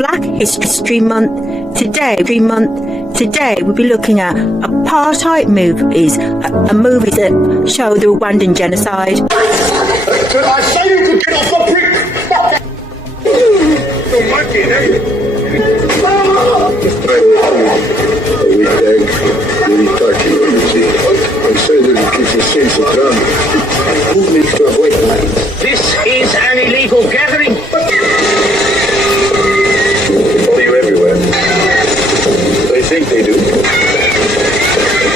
Black History Month. Today we'll be looking at apartheid movies, movies that show the Rwandan genocide. I say you to get off the brick! Don't like it, eh? We beg, we touch you, I'm sorry that it gives you sense of drama. Who needs to avoid lines? This is an illegal gathering. Follow you everywhere. They think they do.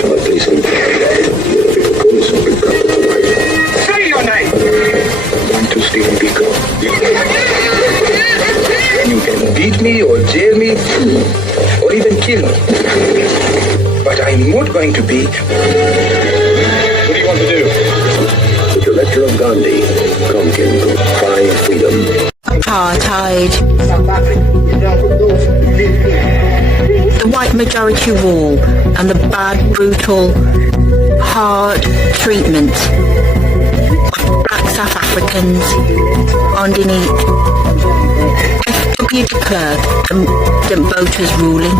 But they think Say your name. Want to Stephen Biko. You can beat me or jail me or even kill me. But I'm not going to be. What do you want to do? The director of Gandhi, Comkin, find freedom. Apartheid. The white majority rule and the bad, brutal, hard treatment of black South Africans underneath F.W. de Klerk and the voters ruling.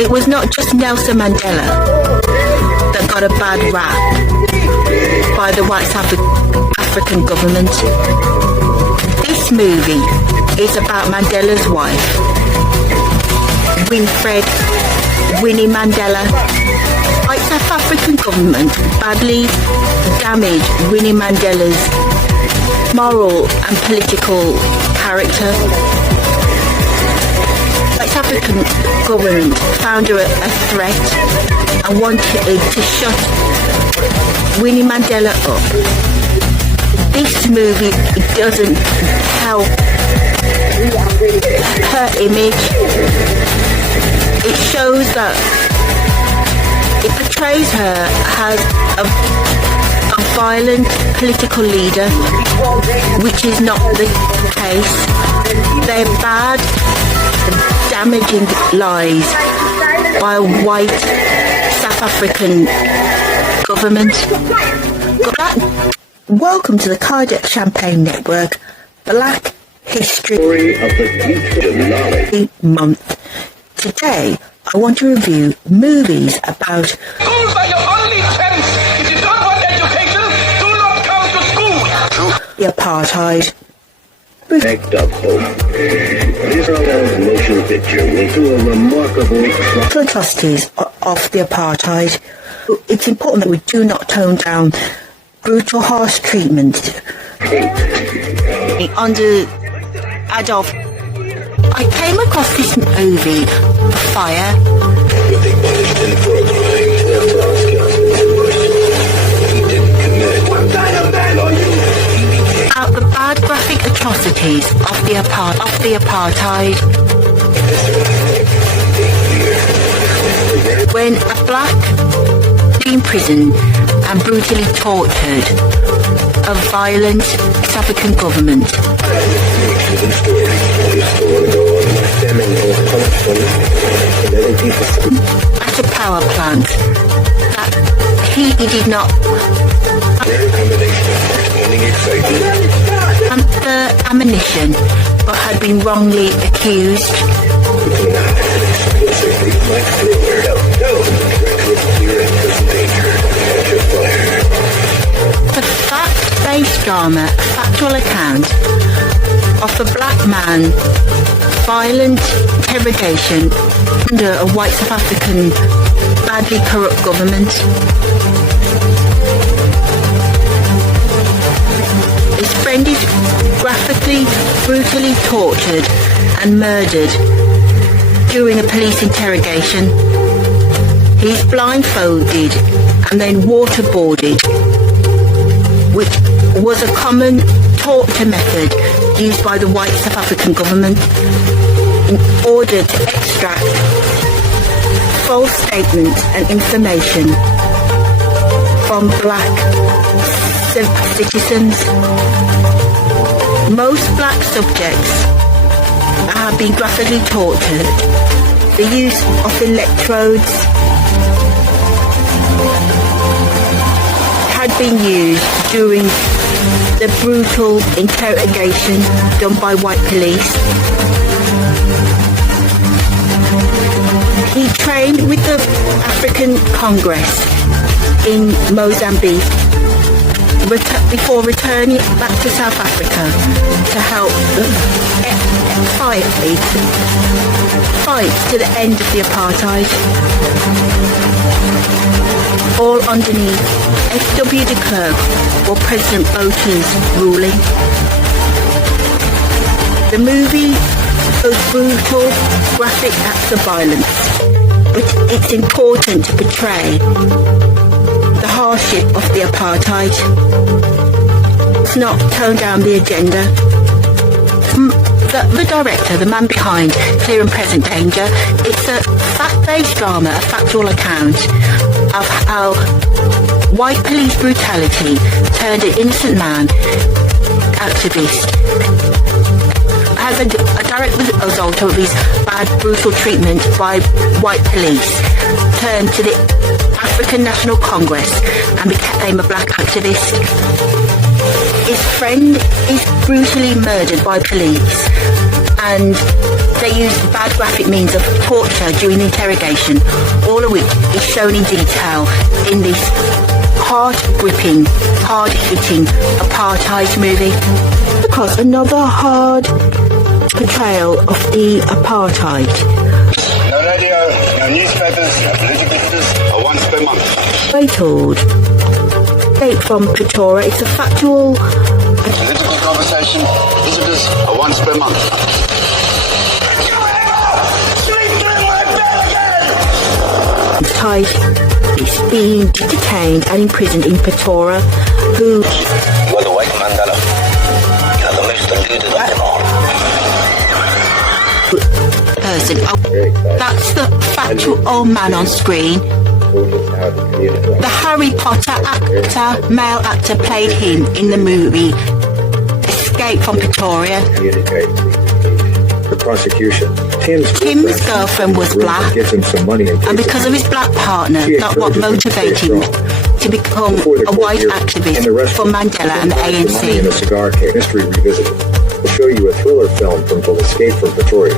It was not just Nelson Mandela that got a bad rap by the white South African government. This movie is about Mandela's wife, Winnie Mandela. White South African government badly damaged Winnie Mandela's moral and political character. White South African government found her a threat and wanted to shut Winnie Mandela up. This movie doesn't help her image. It shows that it portrays her as a violent political leader, which is not the case. They're bad, damaging lies by a white South African government. Welcome to the Cardiac Champagne Network, Black History Month. Today, I want to review movies about Schools are your only chance. If you don't want education, do not come to school. the apartheid. Act of hope. Israel's motion picture will do a remarkable Atrocities of the apartheid. It's important that we do not tone down brutal, harsh treatment under Adolf. I came across this movie, Fire. They punished him for a crime that lost he didn't commit. What kind of man are you? About the bad graphic atrocities of the apartheid. When a black in prison and brutally tortured, a violent South African government. At a power plant that he did not the ammunition but had been wrongly accused. The fact-based drama, factual account of a black man, violent interrogation under a white South African badly corrupt government. His friend is graphically, brutally tortured and murdered during a police interrogation. He's blindfolded and then waterboarded, which was a common torture method used by the white South African government in order to extract false statements and information from black citizens. Most black subjects have been graphically tortured. The use of electrodes had been used during the brutal interrogation done by white police. He trained with the African Congress in Mozambique before returning back to South Africa to help fight to the end of the apartheid. All underneath F.W. de Klerk or President Botha's ruling. The movie shows brutal, graphic acts of violence, but it's important to portray the hardship of the apartheid. Let's not tone down the agenda. The director, the man behind Clear and Present Danger, it's a fact-based drama, a factual account of how white police brutality turned an innocent man, activist, as a direct result of his bad, brutal treatment by white police, turned to the African National Congress and became a black activist. His friend is brutally murdered by police, and they used bad graphic means of torture during the interrogation, all of which is shown in detail in this heart-gripping, hard-hitting apartheid movie. Because another hard portrayal of the apartheid. No radio, no newspapers, no political leaders, once per month. Titled Escape from Pretoria. It's a factual Political conversation, visitors are once per month. Tied is being detained and imprisoned in Pretoria, who You're the white Mandela. You're the most deluded of them all. person. That's the factual old man on screen. The Harry Potter actor, male actor, played him in the movie Escape from Pretoria. The prosecution. Tim's girlfriend was black, and because of his black partner, that's what motivated him to become a white activist for Mandela and the ANC. In a cigar case, History Revisited. We'll show you a thriller film from Escape from Pretoria.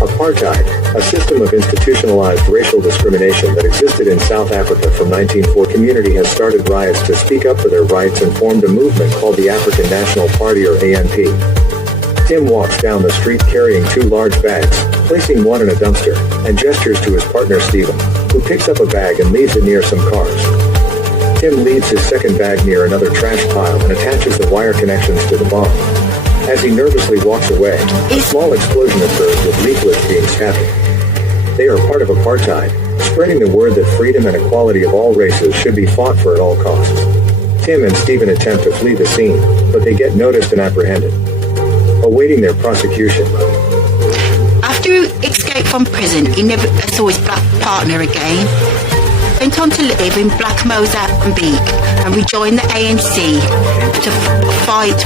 Apartheid, a system of institutionalized racial discrimination that existed in South Africa from 1940. Community has started riots to speak up for their rights and formed a movement called the African National Party, or ANP. Tim walks down the street carrying 2 large bags, placing one in a dumpster, and gestures to his partner Stephen, who picks up a bag and leaves it near some cars. Tim leaves his second bag near another trash pile and attaches the wire connections to the bomb. As he nervously walks away, a small explosion occurs with leaflets being scattered. They are part of apartheid, spreading the word that freedom and equality of all races should be fought for at all costs. Tim and Stephen attempt to flee the scene, but they get noticed and apprehended. Awaiting their prosecution. After he escaped from prison, he never saw his black partner again. Went on to live in Black Mozambique and rejoined the ANC to fight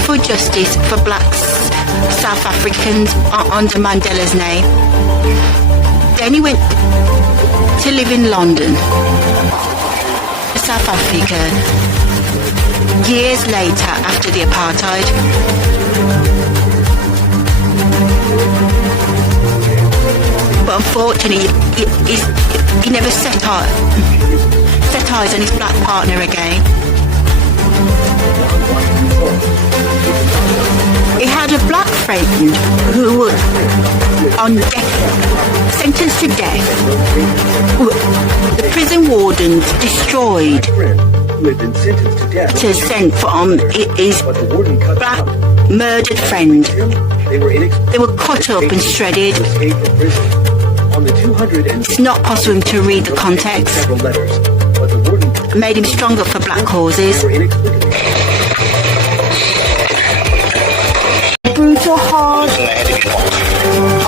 for justice for black South Africans under Mandela's name. Then he went to live in London, South Africa, years later after the apartheid. But unfortunately, he never set eyes on his black partner again. He had a black friend who was on death, sentenced to death. The prison wardens destroyed to send from his black murdered friend. They were cut up and shredded. It's not possible to read the context. It made him stronger for black causes. Brutal, hard,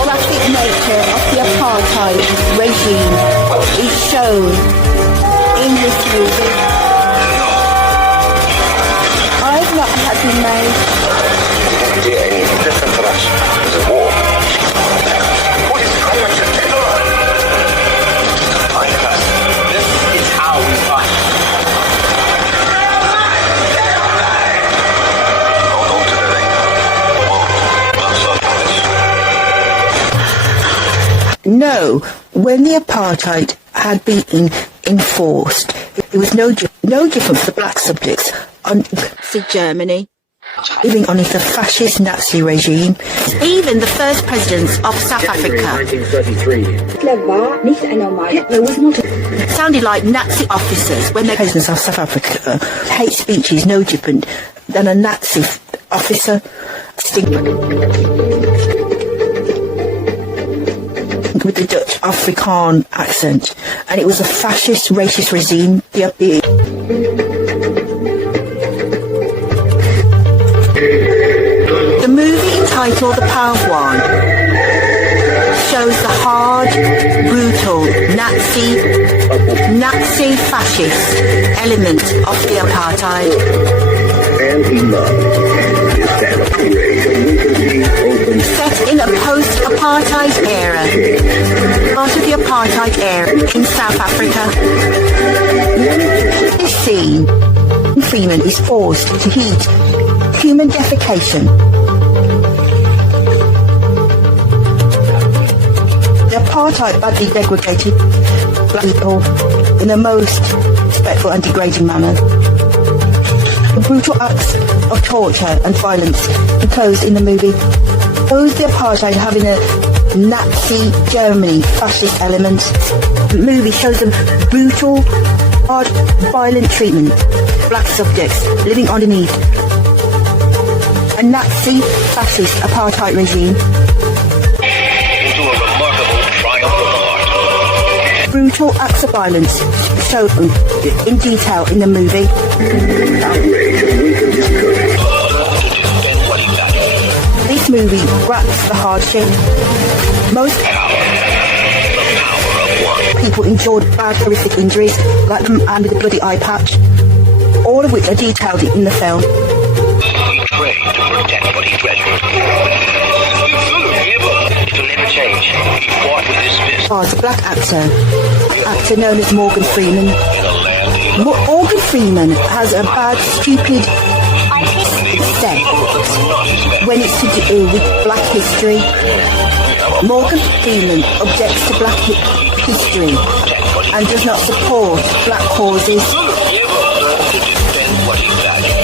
graphic nature of the apartheid regime is shown in this movie. I've not had been made. Anything different for us is a war. What is common to everyone? This is how we fight. So, when the apartheid had been enforced, it was no different for the black subjects on Nazi Germany, living under the fascist Nazi regime. Even the first presidents of South Africa 1933. Hitler was not sounded like Nazi officers when they're presidents of South Africa. Hate speech is no different than a Nazi officer with the Dutch Afrikaans accent, and it was a fascist, racist regime. The movie entitled The Power of One shows the hard, brutal, Nazi fascist element of the apartheid. And he loved his stand-up parade. Set in a post-apartheid era, part of the apartheid era in South Africa. This scene, Freeman is forced to eat human defecation. The apartheid badly degraded black people in the most respectful and degrading manner. The brutal acts of torture and violence enclosed in the movie shows the apartheid having a Nazi Germany fascist element. The movie shows the brutal, hard, violent treatment of black subjects living underneath a Nazi fascist apartheid regime. Into a remarkable triumph of art. Brutal acts of violence shown in detail in the movie. Outrage awakened his courage. To defend what he valued. This movie grasps the hardship. Most The power of one. people endured bad, horrific injuries, like the man with the bloody eye patch, all of which are detailed in the film. He trained to protect what he treasured. It'll never change. He fought with his fist As a black actor known as Morgan Freeman. in a land Morgan Freeman has a bad, stupid set when it's to do with black history. Morgan Freeman objects to black history and does not support black causes. to defend what he valued.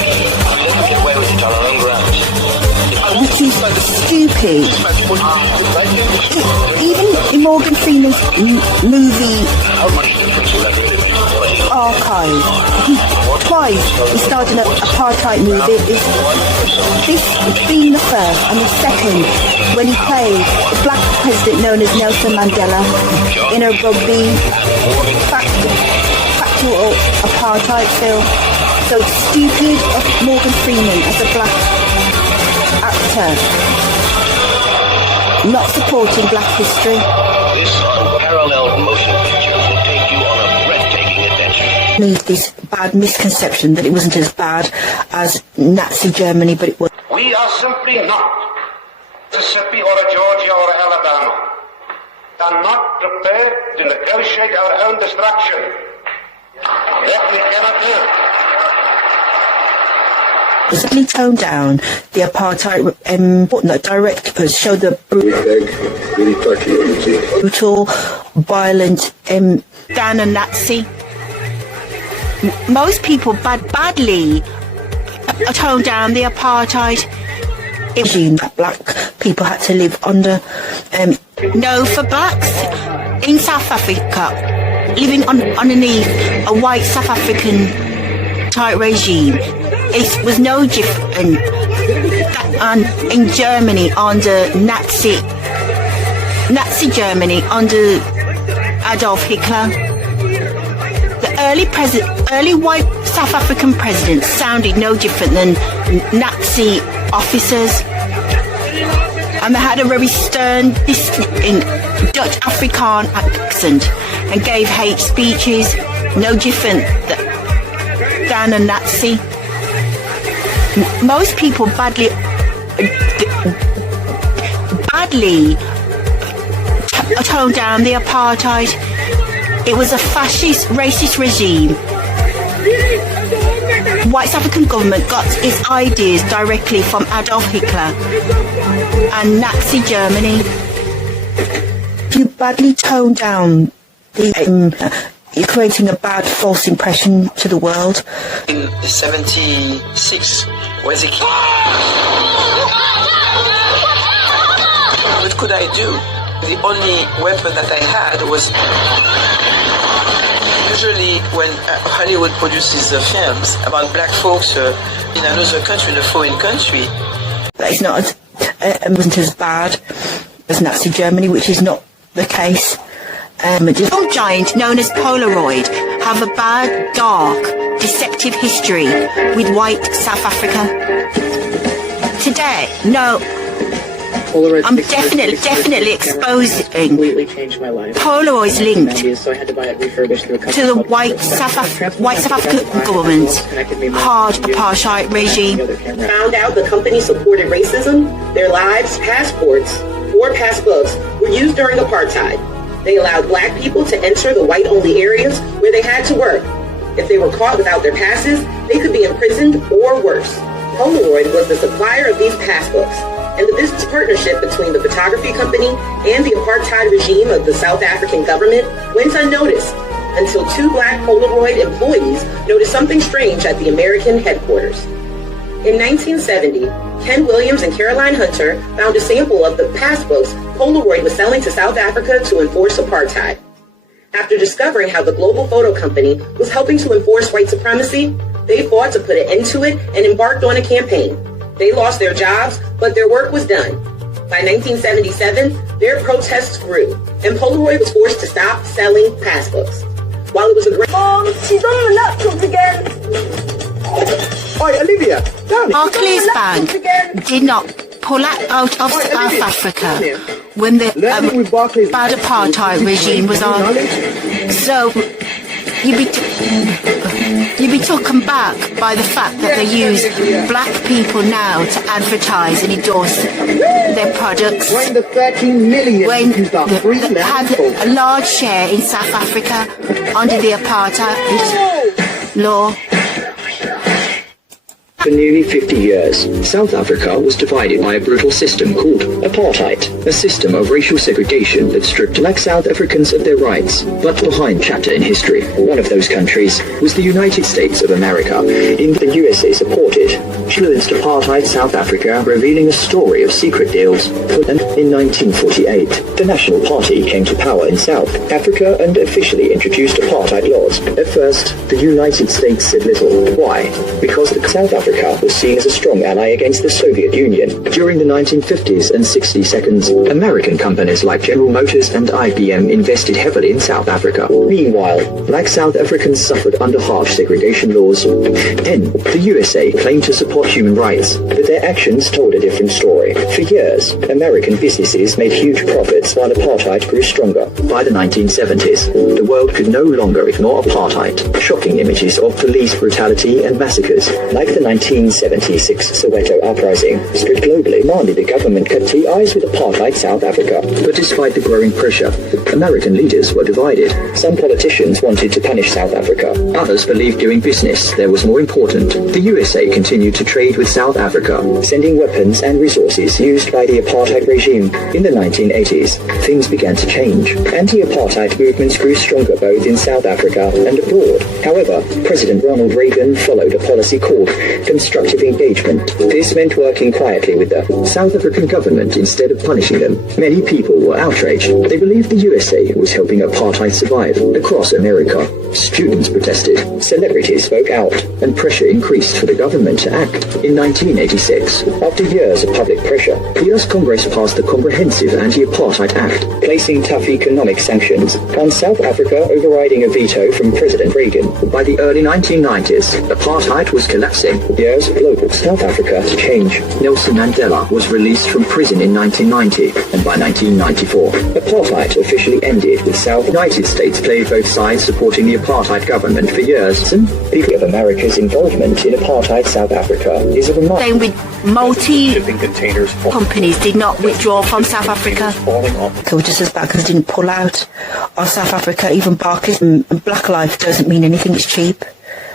Let him get away with it on our own grounds. Which is stupid. Even in Morgan Freeman's movie archive, twice he starred in an apartheid movie. This being the first, and the second when he played the black president known as Nelson Mandela in a rugby factual apartheid film. So it's stupid of Morgan Freeman as a black actor not supporting black history. This unparalleled motion picture will take you on a breathtaking adventure. Need this bad misconception that it wasn't as bad as Nazi Germany, but it was. We are simply not Mississippi or Georgia or Alabama, and not prepared to negotiate our own destruction. That we cannot do. Simply toned down the apartheid directors show the brutal, violent, down a Nazi. Most people badly toned down the apartheid regime that black people had to live under. No, for blacks in South Africa, living underneath a white South African type regime, it was no different than in Germany under Nazi Germany under Adolf Hitler. The early white South African presidents sounded no different than Nazi officers, and they had a very stern, distinct Dutch Afrikaans accent and gave hate speeches no different than a Nazi. Most people badly toned down the apartheid. It was a fascist, racist regime. White South African government got its ideas directly from Adolf Hitler and Nazi Germany. You badly toned down the... you're creating a bad, false impression to the world. In 76, when they came... What could I do? The only weapon that I had was... Usually when Hollywood produces films about black folks in another country, in a foreign country... It's not as... it wasn't as bad as Nazi Germany, which is not the case. The giant known as Polaroid have a bad, dark, deceptive history with white South Africa. Today, no, I'm definitely exposing completely changed my life. Polaroid's linked So I had to buy it refurbished through a to the white South African government's hard apartheid regime. Found out the company supported racism, their lives, passports, or passbooks were used during apartheid. They allowed black people to enter the white-only areas where they had to work. If they were caught without their passes, they could be imprisoned or worse. Polaroid was the supplier of these passbooks, and the business partnership between the photography company and the apartheid regime of the South African government went unnoticed until two black Polaroid employees noticed something strange at the American headquarters. In 1970, Ken Williams and Caroline Hunter found a sample of the passbooks Polaroid was selling to South Africa to enforce apartheid. After discovering how the global photo company was helping to enforce white supremacy, they fought to put an end to it and embarked on a campaign. They lost their jobs, but their work was done. By 1977, their protests grew, and Polaroid was forced to stop selling passbooks. While it was a great... She's on the laptop again. Oi, Olivia, down. Barclays Bank did not pull out of South Africa when the bad apartheid regime was on. So you'd be taken back by the fact that they use black people now to advertise and endorse their products. When the 13 million When used up they free had a large share in South Africa under the apartheid law. For nearly 50 years, South Africa was divided by a brutal system called apartheid, a system of racial segregation that stripped black South Africans of their rights. But behind chapter in history, one of those countries was the United States of America. In the USA supported, influenced apartheid South Africa, revealing a story of secret deals. And in 1948, the National Party came to power in South Africa and officially introduced apartheid laws. At first, the United States said little. Why? Because South Africa was seen as a strong ally against the Soviet Union. During the 1950s and 60s, American companies like General Motors and IBM invested heavily in South Africa. Meanwhile, black South Africans suffered under harsh segregation laws. Then, the USA claimed to support human rights, but their actions told a different story. For years, American businesses made huge profits while apartheid grew stronger. By the 1970s, the world could no longer ignore apartheid. Shocking images of police brutality and massacres, like the 1976 Soweto uprising, spread globally, demanded the government cut ties with apartheid South Africa. But despite the growing pressure, American leaders were divided. Some politicians wanted to punish South Africa. Others believed doing business there was more important. The USA continued to trade with South Africa, sending weapons and resources used by the apartheid regime. In the 1980s, things began to change. Anti-apartheid movements grew stronger both in South Africa and abroad. However, President Ronald Reagan followed a policy called constructive engagement. This meant working quietly with the South African government instead of punishing them. Many people were outraged. They believed the USA was helping apartheid survive. Across America, students protested, celebrities spoke out, and pressure increased for the government to act. In 1986, after years of public pressure, the US Congress passed the Comprehensive Anti-Apartheid Act, placing tough economic sanctions on South Africa, overriding a veto from President Reagan. By the early 1990s, apartheid was collapsing. Years of global South Africa to change. Nelson Mandela was released from prison in 1990, and by 1994, apartheid officially ended, with South United States played both sides supporting the apartheid government for years. And people of America's involvement in apartheid South Africa is a reminder. Same with shipping containers. Companies did not withdraw from South Africa. So we're just as bad because they didn't pull out of South Africa. Even Barclays and Black Life doesn't mean anything. It's cheap.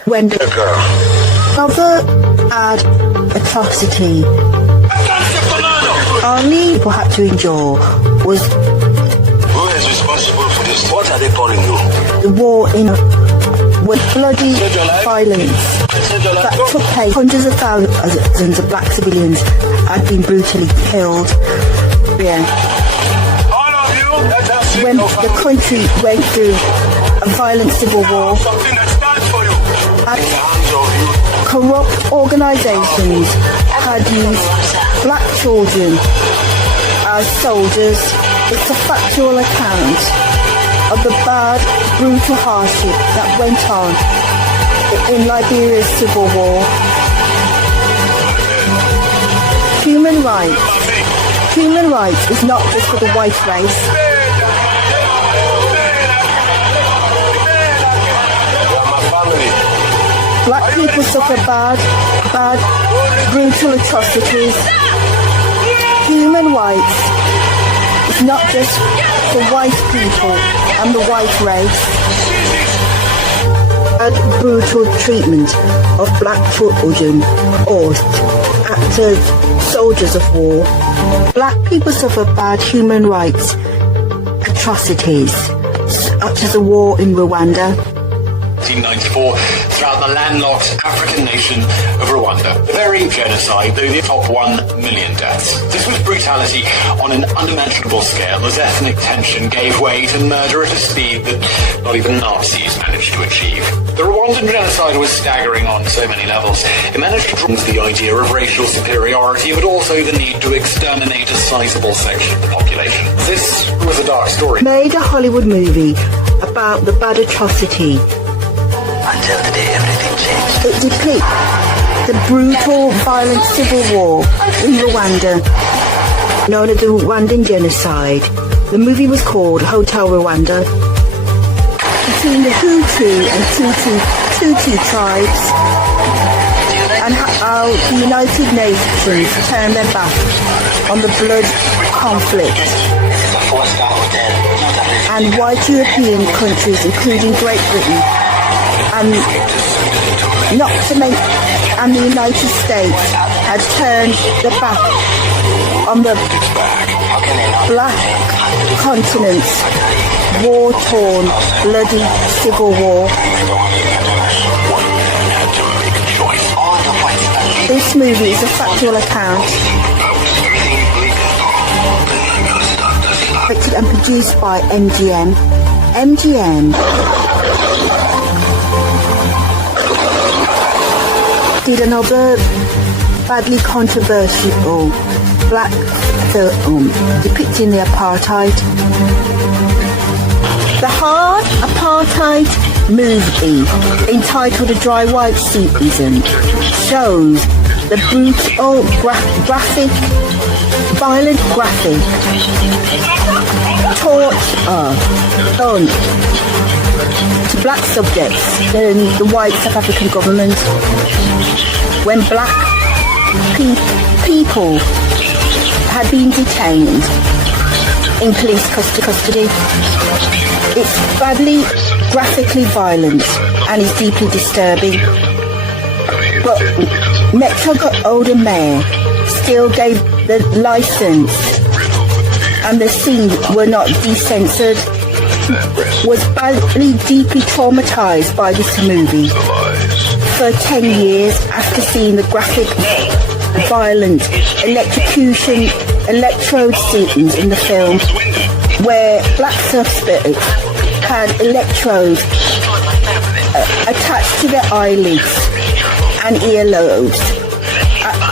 When another bad atrocity only people had to endure was calling you. The war in with bloody violence that took place. Hundreds of thousands of black civilians had been brutally killed. Yeah. All of you, let us see When your the country went through a violent civil war, something that stands for you. In the hands of you. corrupt organisations had used black children as soldiers. It's a factual account of the bad, brutal hardship that went on in Liberia's civil war. Human rights is not just for the white race. Black people suffer bad, brutal atrocities. Human rights is not just for white people and the white race. Bad, brutal treatment of black children or active soldiers of war. Black people suffer bad human rights atrocities, such as the war in Rwanda. 1994 throughout the landlocked African nation of Rwanda. A very genocide, though the top 1 million deaths. This was brutality on an unimaginable scale as ethnic tension gave way to murder at a speed that not even Nazis managed to achieve. The Rwandan genocide was staggering on so many levels. It managed to bring the idea of racial superiority, but also the need to exterminate a sizable section of the population. This was a dark story. Made a Hollywood movie about the bad atrocity. Until the day everything changed. It depicts the brutal, violent civil war in Rwanda, known as the Rwandan genocide. The movie was called Hotel Rwanda. Between the Hutu and Tutsi tribes, and how the United Nations turned their back on the blood conflict. And white European countries, including Great Britain, and the United States had turned their back on the black continent's war-torn, bloody civil war. This movie is a factual account, directed and produced by MGM. MGM did another badly controversial black film depicting the apartheid. The hard apartheid movie, entitled A Dry White Season, shows the brutal, violent graphic torture done to black subjects in the white South African government when black people had been detained in police custody. It's badly, graphically violent and is deeply disturbing. But Metro Golden Mayor still gave the license and the scene were not decensored. Was badly, deeply traumatized by this movie for 10 years after seeing the graphic, violent electrode scenes in the film, where black suspects had electrodes attached to their eyelids and earlobes,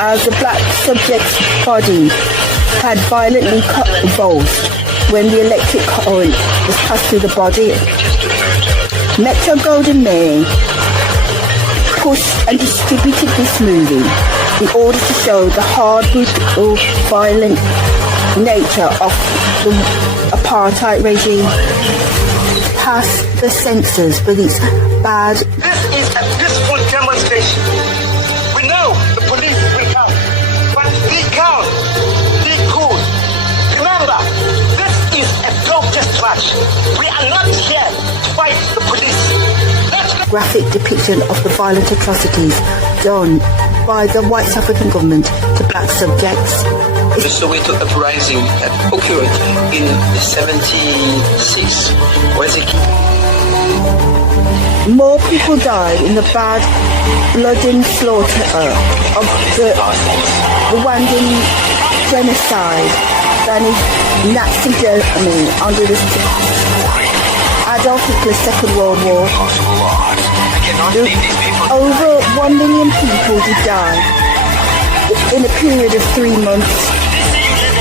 as the black subject's body had violently convulsed when the electric current was passed through the body. Metro Golden Mayor pushed and distributed this movie in order to show the hard, brutal, violent nature of the apartheid regime. Past the censors for these bad... This is a peaceful demonstration. We know the police will come, but be calm, be cool. Remember, this is a protest march. We are not here to fight the police. Graphic depiction of the violent atrocities done by the white South African government to black subjects. The Soweto uprising that occurred in 76 was more people died in the bad blood slaughter of the Rwandan genocide than in Nazi Germany under the Adolf Hitler's Second World War. Over 1 million people did die in a period of 3 months.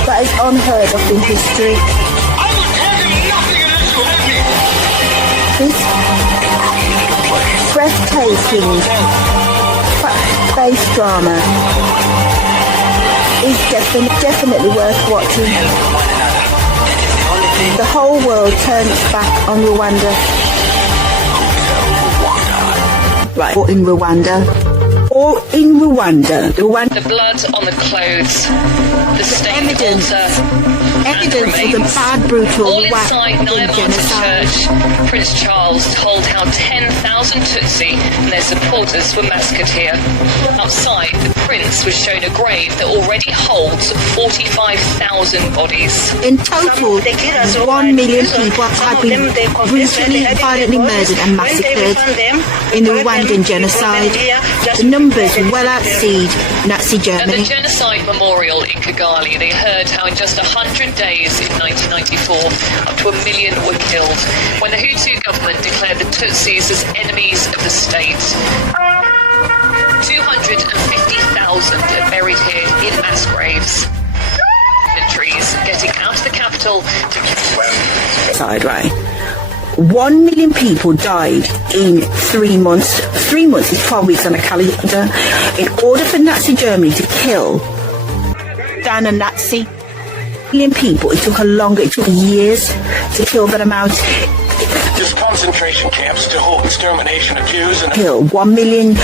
That is unheard of in history. This breathtaking, fact-based drama is definitely worth watching. The whole world turned its back on Rwanda. Right, or in Rwanda. The blood on the clothes, the stained evidence of the bad, brutal all inside genocide. Church, Prince Charles told how 10,000 Tutsi and their supporters were massacred here. Outside, the Prince was shown a grave that already holds 45,000 bodies. In total, 1 million people have been brutally, violently murdered and massacred in the Rwandan genocide. The numbers well exceed Nazi At Germany. the Genocide Memorial in Kigali, they heard how in just 100 days in 1994, up to 1 million were killed when the Hutu government declared the Tutsis as enemies of the state. 250,000 are buried here in mass graves. Militaries getting out of the capital to Side, right. 1 million people died in 3 months. 3 months is 12 weeks on a calendar. In order for Nazi Germany to kill down a Nazi million people, it took years to kill that amount. Just concentration camps to hold extermination of Jews and Kill 1 million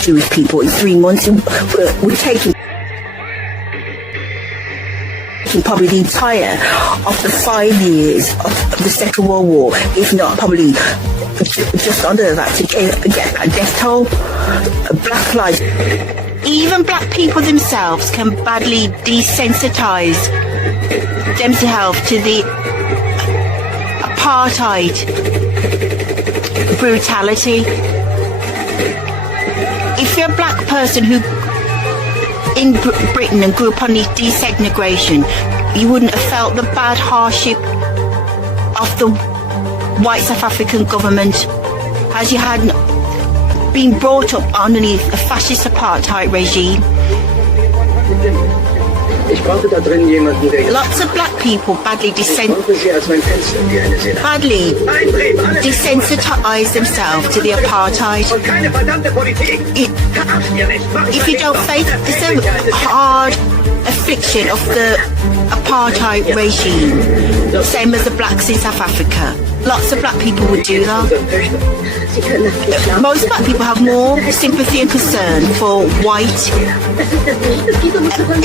Jewish people in 3 months. We're taking probably the entire of the 5 years of the Second World War, if not probably just under that, to get a death toll. Black lives. Even black people themselves can badly desensitize themselves to the apartheid brutality. If you're a black person who in Britain and grew up on desegregation, you wouldn't have felt the bad hardship of the white South African government, as you hadn't been brought up underneath a fascist apartheid regime. Lots of black people badly desensitize themselves to the apartheid. If you don't face it's a hard affliction of the apartheid regime, same as the blacks in South Africa. Lots of black people would do that. Most black people have more sympathy and concern for white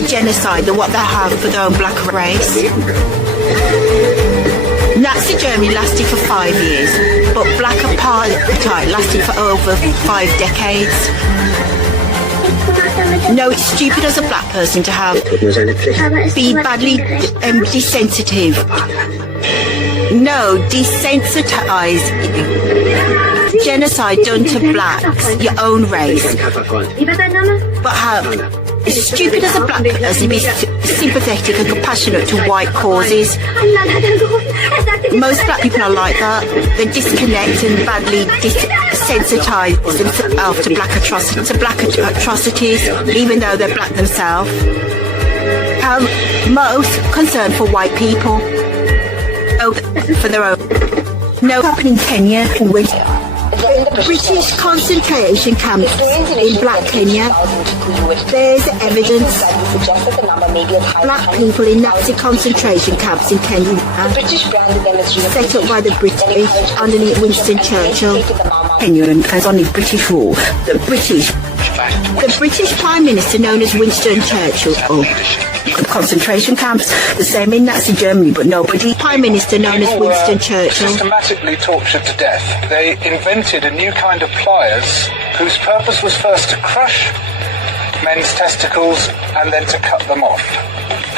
genocide than what they have for their own black race. Nazi Germany lasted for 5 years, but black apartheid lasted for over 5 decades. No, it's stupid as a black person to be badly desensitive. No, desensitize. Genocide done to blacks, your own race. But how? It's stupid as a black person to be sympathetic and compassionate to white causes. Most black people are like that. They disconnect and badly desensitize themselves to black atrocities, even though they're black themselves. Most concern for white people. For their own. No, happened in Kenya, in which British concentration camps in Black Kenya. There's evidence. Black people in Nazi concentration camps in Kenya, set up by the British underneath Winston Churchill. Kenya has only British rule. The British Prime Minister, known as Winston Churchill, concentration camps, the same in Nazi Germany, but nobody. Prime Minister known as Winston Churchill. Systematically tortured to death. They invented a new kind of pliers whose purpose was first to crush men's testicles and then to cut them off.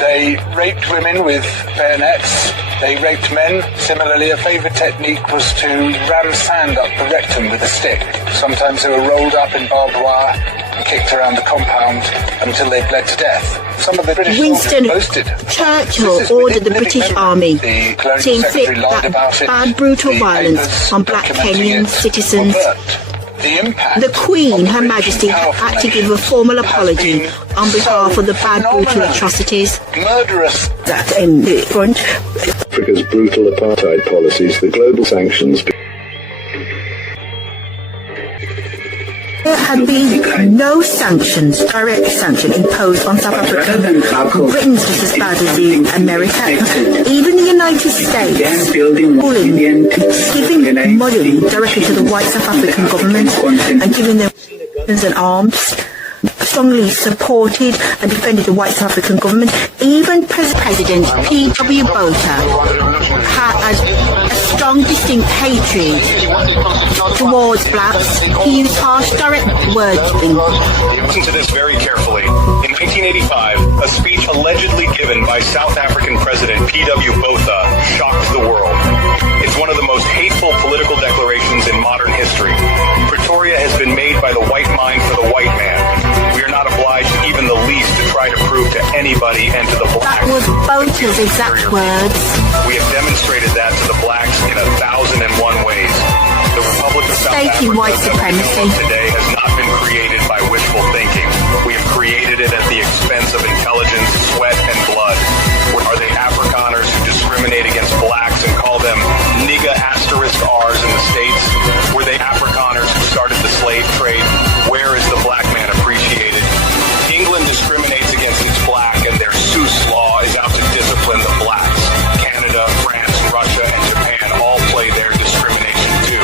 They raped women with bayonets. They raped men. Similarly, a favourite technique was to ram sand up the rectum with a stick. Sometimes they were rolled up in barbed wire and kicked around the compound until they bled to death. Some of the British Winston boasted. Churchill ordered the British Army to inflict that bad, brutal violence on black Kenyan citizens. The Queen, Her Majesty, had to give a formal apology on behalf of the bad, brutal atrocities that in the front. Africa's brutal apartheid policies, the global sanctions. There had been no sanctions, direct sanction imposed on South Africa. Britain's just as bad as the America. Even the United States, giving money directly to the white South African government and giving them weapons and arms, strongly supported and defended the white South African government. Even President P.W. Botha had a strong, distinct hatred towards blacks. He used harsh, direct words. Listen to this very carefully. In 1985, a speech allegedly given by South African President P.W. Botha shocked the world. It's one of the most hateful political declarations in modern history. Pretoria has been made by the white mind for the white man. We are not obliged even the least to try to prove to anybody and to the blacks. That was Botha's exact words. We have demonstrated that to the blacks in 1,001 ways. The Republic of South Stating Africa white supremacy today has not been created by wishful thinking. We have created it at the expense of intelligence, sweat, and blood. Are they Afrikaners who discriminate against blacks and call them nigga *Rs in the States? Were they Afrikaners who started the slave trade? Where is the black man appreciated? England discriminates against its black, and their Seuss law is out to discipline the blacks. Canada, France, Russia, and Japan all play their discrimination too.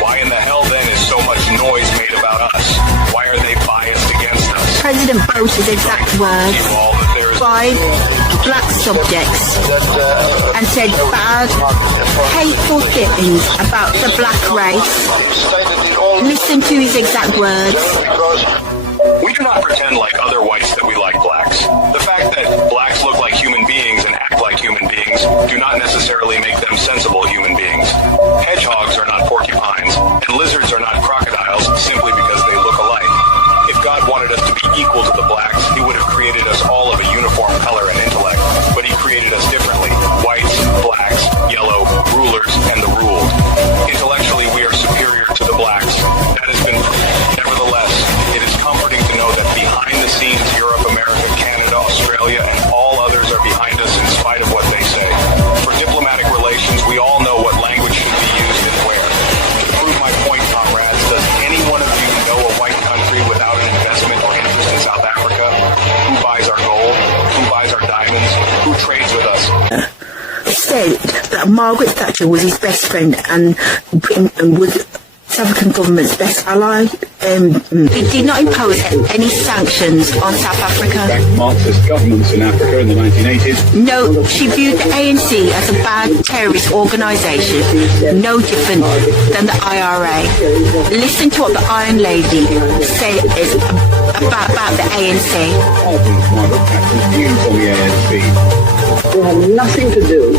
Why in the hell then is so much noise made about us? Why are they biased against us? President Botha's exact words by black subjects and said bad, hateful things about the black race. Listen to his exact words. We do not pretend like other whites that we like blacks. The fact that blacks look like human beings and act like human beings do not necessarily make them sensible human beings. Hedgehogs are not porcupines, and lizards are not crocodiles simply because they look alike. If God wanted us to be equal to the blacks, He would have created us all of a uniform color and intellect. But He created us differently. Whites, blacks, yellow, rulers, and the ruled. Intellectually, we are superior to the blacks. That has been proved. Nevertheless, it is comforting to know that behind the scenes, Europe, America, Canada, Australia, and all others are behind us in spite of what they say. For diplomatic relations, we all know what language should be used and where. To prove my point, comrades, does any one of you know a white country without an investment or interest in South Africa? Who buys our gold? Who buys our diamonds? Who trades with us? Said that Margaret Thatcher was his best friend and was South African government's best ally. It did not impose any sanctions on South Africa. Marxist governments in Africa in the 1980s. No, she viewed the ANC as a bad terrorist organisation, no different than the IRA. Listen to what the Iron Lady said about the ANC. Margaret Thatcher's views on the ANC. Will have nothing to do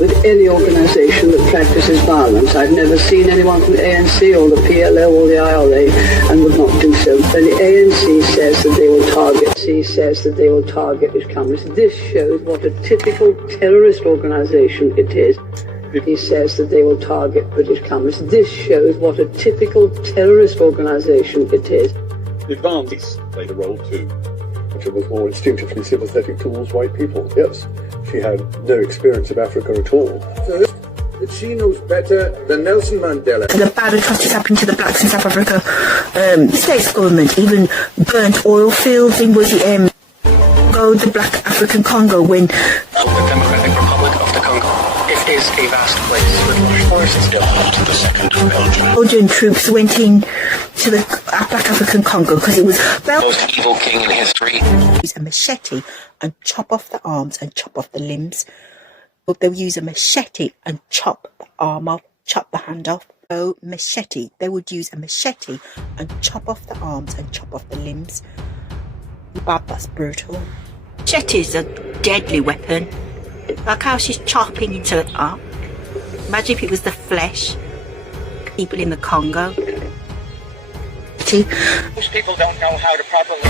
with any organisation that practices violence. I've never seen anyone from the ANC or the PLO or the IRA and would not do so. When the ANC says that they will target British communists, this shows what a typical terrorist organisation it is. He says that they will target British communists. This shows what a typical terrorist organisation it is. The advances played a role too. She was more instinctively sympathetic towards white people, yes. She had no experience of Africa at all. First, that she knows better than Nelson Mandela. The bad atrocities happening to the blacks in South Africa. The state's government even burnt oil fields in the Black African Congo when... The Democratic Republic of the Congo. It is a vast place with lush forests. The second of Belgium. Belgian troops went in to the Black African Congo because it was the most evil king in history. Use a machete and chop off the arms and chop off the limbs. But they'll use a machete and chop the arm off, chop the hand off. So machete, they would use a machete and chop off the arms and chop off the limbs. Bob, that's brutal. Machete is a deadly weapon. Like how she's chopping into it up. Imagine if it was the flesh. People in the Congo. Most people don't know how to properly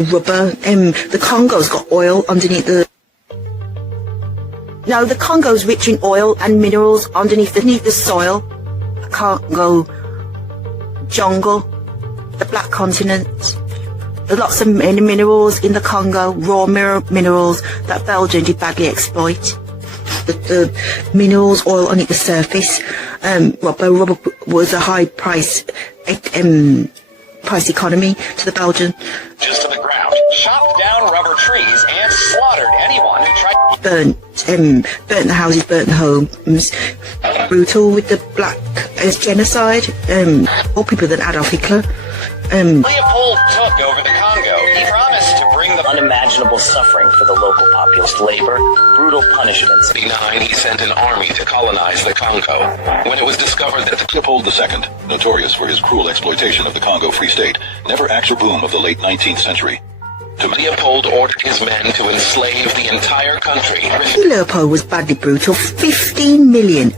use rubber. The Congo's got oil underneath the... No, the Congo's rich in oil and minerals underneath the soil. The Congo jungle, the Black Continent. There's lots of minerals in the Congo, raw minerals that Belgium did badly exploit. The minerals, oil underneath the surface. Rubber was a high price economy to the Belgian. Just to the ground, chopped down rubber trees and slaughtered anyone who tried. Burnt the houses, burnt the homes. Brutal with the black genocide. More people than Adolf Hitler. Leopold took over the Congo. He promised to bring the unimaginable suffering for the local populace, labor, brutal punishments. In 1989, he sent an army to colonize the Congo. When it was discovered that Leopold II, notorious for his cruel exploitation of the Congo Free State, never actual boom of the late 19th century. Leopold ordered his men to enslave the entire country. Leopold was badly brutal. 15 million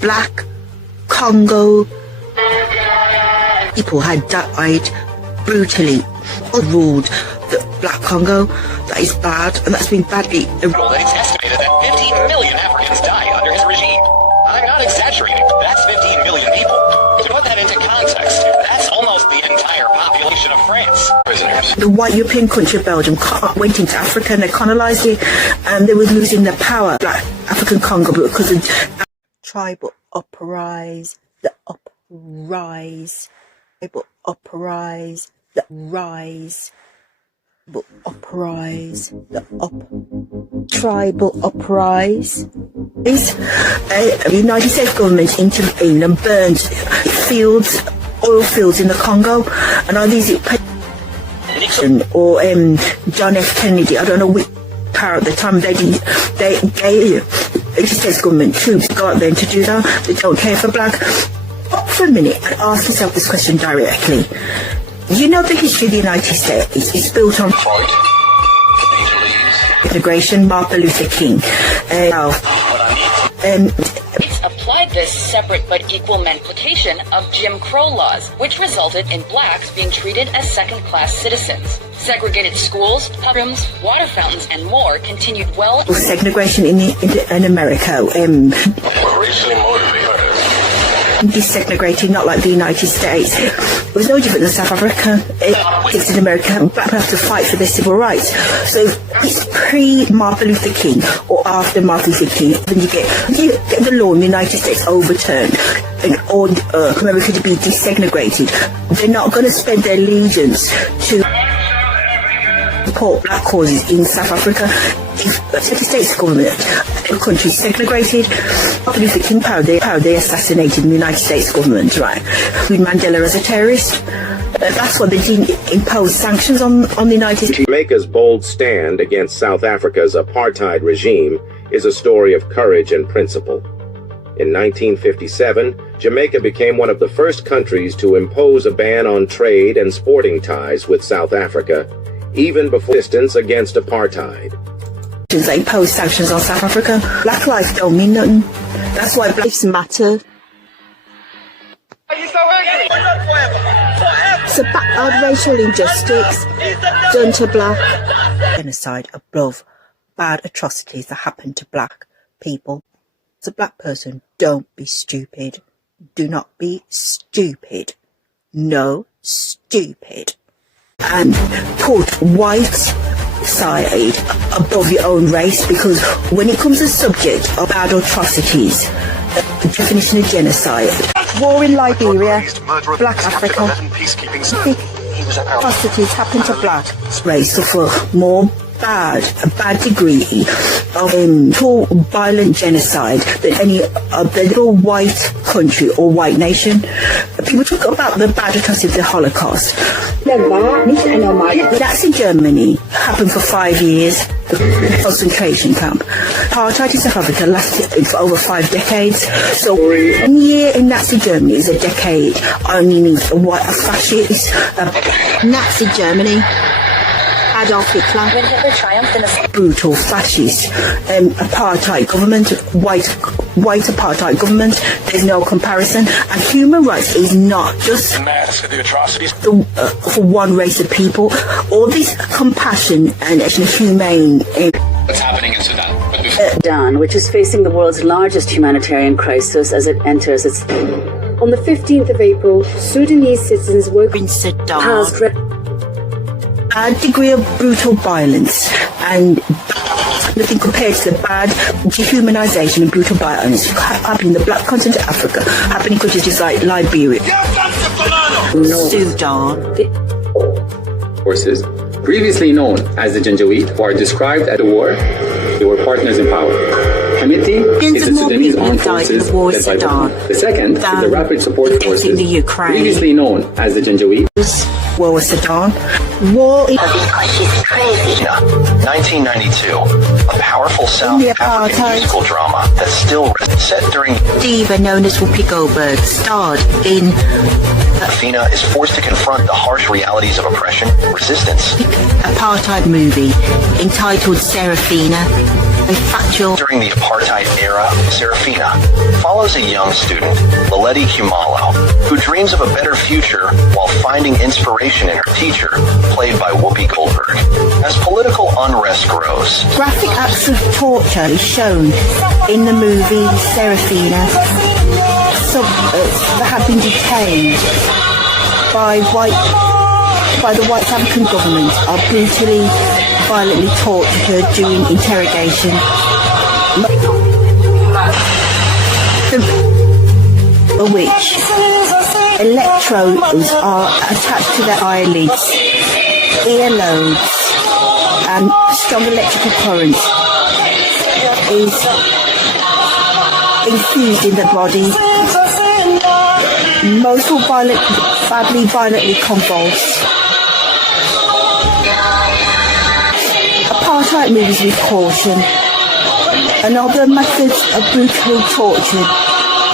black Congo people had died brutally. Ruled the Black Congo. That is bad, and that's been badly. It's estimated that 15 million Africans died under his regime. I'm not exaggerating. That's 15 million people. To put that into context, that's almost the entire population of France. Prisoners. The white European country of Belgium went into Africa and they colonized it, and they were losing their power. Black African Congo, because of tribal uprise, the uprise, tribal uprise, the rise, but uprise, the tribal uprise. The United States government intervened and burned fields, oil fields in the Congo, and are these or John F. Kennedy, I don't know which power at the time, they gave the United States government troops to go out there to do that. They don't care for black. Stop for a minute and ask yourself this question directly. You know the history of the United States is built on integration, Martin Luther King. Applied this separate but equal multiplication of Jim Crow laws, which resulted in blacks being treated as second-class citizens. Segregated schools, rooms, water fountains, and more continued well. Segregation in America. Racially motivated. Desegregating, not like the United States. It was no different than South Africa. It's in America. Black people have to fight for their civil rights. So it's pre-Martin Luther King or after Martin Luther King. Then you get the law in the United States overturned and all America to be desegregated. They're not going to spend their allegiance to support black causes in South Africa. If the States government, the country segregated, Martin Luther King power, they assassinated the United States government, right? With Mandela as a terrorist. That's why they didn't impose sanctions on the United States. Jamaica's bold stand against South Africa's apartheid regime is a story of courage and principle. In 1957, Jamaica became one of the first countries to impose a ban on trade and sporting ties with South Africa, even before resistance against apartheid. They impose sanctions on South Africa. Black lives don't mean nothing. That's why Black Lives Matter. It's a bad racial injustice done to black. Genocide above bad atrocities that happen to black people. As a black person, don't be stupid. Do not be stupid. No, stupid. And put white side above your own race, because when it comes to the subject of bad atrocities, the definition of genocide, war in Liberia, Black Africa, atrocities happen to black race suffer more a bad degree of violent genocide than any of the little white country or white nation. People talk about the bad atrocity of the Holocaust. Nazi Germany happened for 5 years. The concentration camp. Apartheid in South Africa lasted for over 5 decades. So 1 year in Nazi Germany is a decade. Only means a fascist. Nazi Germany. Adolf Hitler. When Hitler triumphed in a brutal fascist apartheid government, white apartheid government. There's no comparison. And human rights is not just mask of the atrocities for one race of people. All this compassion and humane. What's happening in Sudan? Sudan, which is facing the world's largest humanitarian crisis as it enters its. On the 15th of April, Sudanese citizens woke in Sudan. A degree of brutal violence and nothing compared to the bad dehumanization and brutal violence happening in the black continent of Africa, happening in countries like Liberia, Sudan. Forces, previously known as the Janjaweed, who are described at the war, they were partners in power. Hamiti is the Sudanese armed forces led by Sudan. The second is the Rapid Support Forces, previously known as the Janjaweed. War with Sudan. War in 1992, a powerful South African musical drama that's still set during diva known as Whoopi Goldberg starred in Athena is forced to confront the harsh realities of oppression, resistance. Apartheid movie entitled Serafina. During the apartheid era, Serafina follows a young student, Laletti Kumalo, who dreams of a better future while finding inspiration in her teacher, played by Whoopi Goldberg. As political unrest grows, graphic acts of torture is shown in the movie Serafina. Some have been detained by the white African government are brutally, violently tortured during interrogation. Which electrodes are attached to their eyelids, earlobes, and strong electrical current is infused in the body. Most will violently convulsed. Apartheid movies with caution. Another method of brutal torture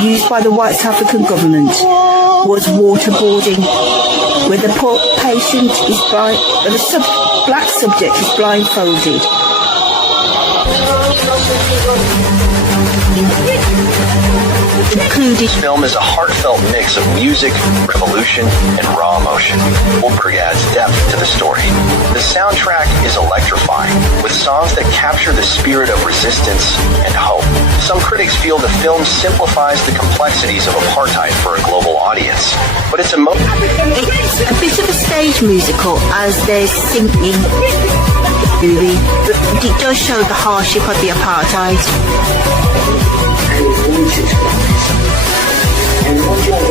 used by the white South African government was waterboarding, where the patient is black subject is blindfolded. This film is a heartfelt mix of music, revolution, and raw emotion. Goldberg adds depth to the story. The soundtrack is electrifying, with songs that capture the spirit of resistance and hope. Some critics feel the film simplifies the complexities of apartheid for a global audience, but it's a bit of a stage musical as they're singing movie, but it does show the hardship of the apartheid.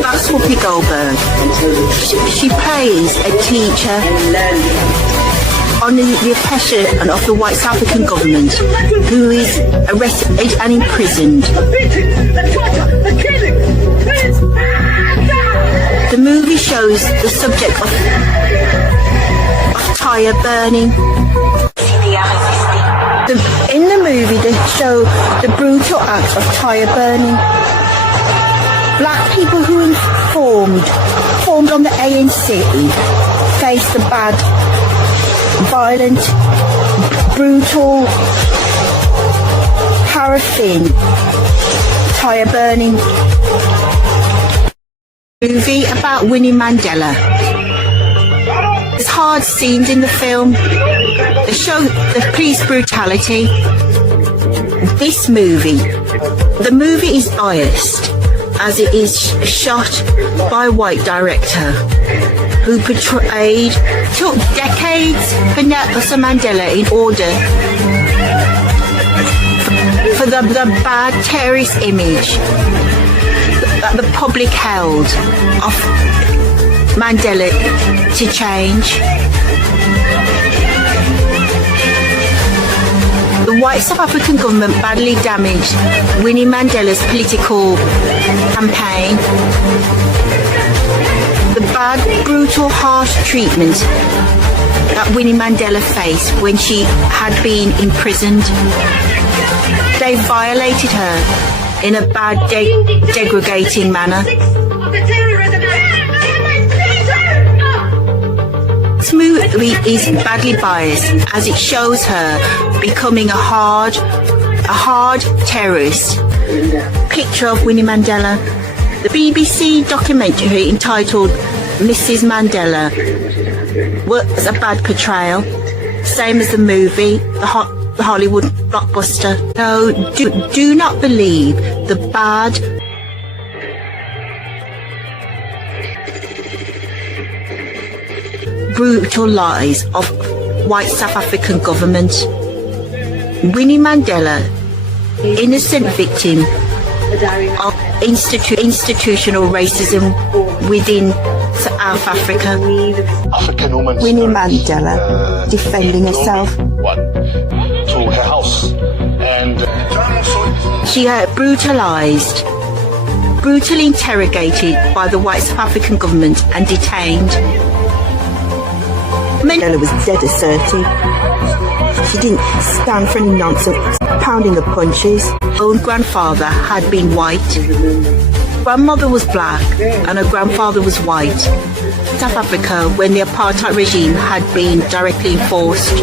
That's Whoopi Goldberg. She plays a teacher on the oppression of the white South African government who is arrested and imprisoned. The movie shows the subject of tire burning. In the movie they show the brutal act of tire burning. Black people who formed on the ANC face the bad, violent, brutal, paraffin, tire burning movie about Winnie Mandela. There's hard scenes in the film. They show the police brutality. The movie is biased, as it is shot by a white director who took decades for Nelson Mandela in order for the bad terrorist image that the public held of Mandela to change. The white South African government badly damaged Winnie Mandela's political campaign. The bad, brutal, harsh treatment that Winnie Mandela faced when she had been imprisoned. They violated her in a bad, degrading manner. This movie is badly biased as it shows her becoming a hard terrorist. Picture of Winnie Mandela. The BBC documentary entitled Mrs. Mandela was a bad portrayal, same as the movie, the Hollywood blockbuster. No, do not believe the bad, brutal lies of white South African government. Winnie Mandela, innocent victim of institutional racism within South Africa. African woman. Winnie Mandela defending herself. To her house and she had brutally interrogated by the white South African government and detained. Mandela was dead assertive. She didn't stand for any nonsense, pounding the punches. Her own grandfather had been white. Grandmother was black and her grandfather was white. South Africa, when the apartheid regime had been directly enforced,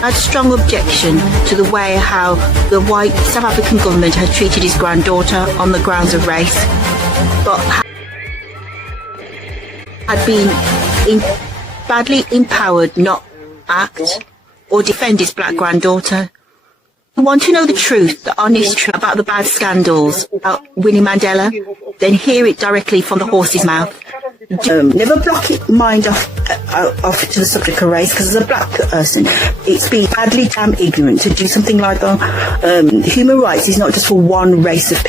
had strong objection to the way how the white South African government had treated his granddaughter on the grounds of race, but had been badly empowered not act or defend his black granddaughter. You want to know the truth, the honest truth about the bad scandals about Winnie Mandela? Then hear it directly from the horse's mouth. Never block your mind off to the subject of race, because as a black person, it's been badly damn ignorant to do something like that. Human rights is not just for one race of people.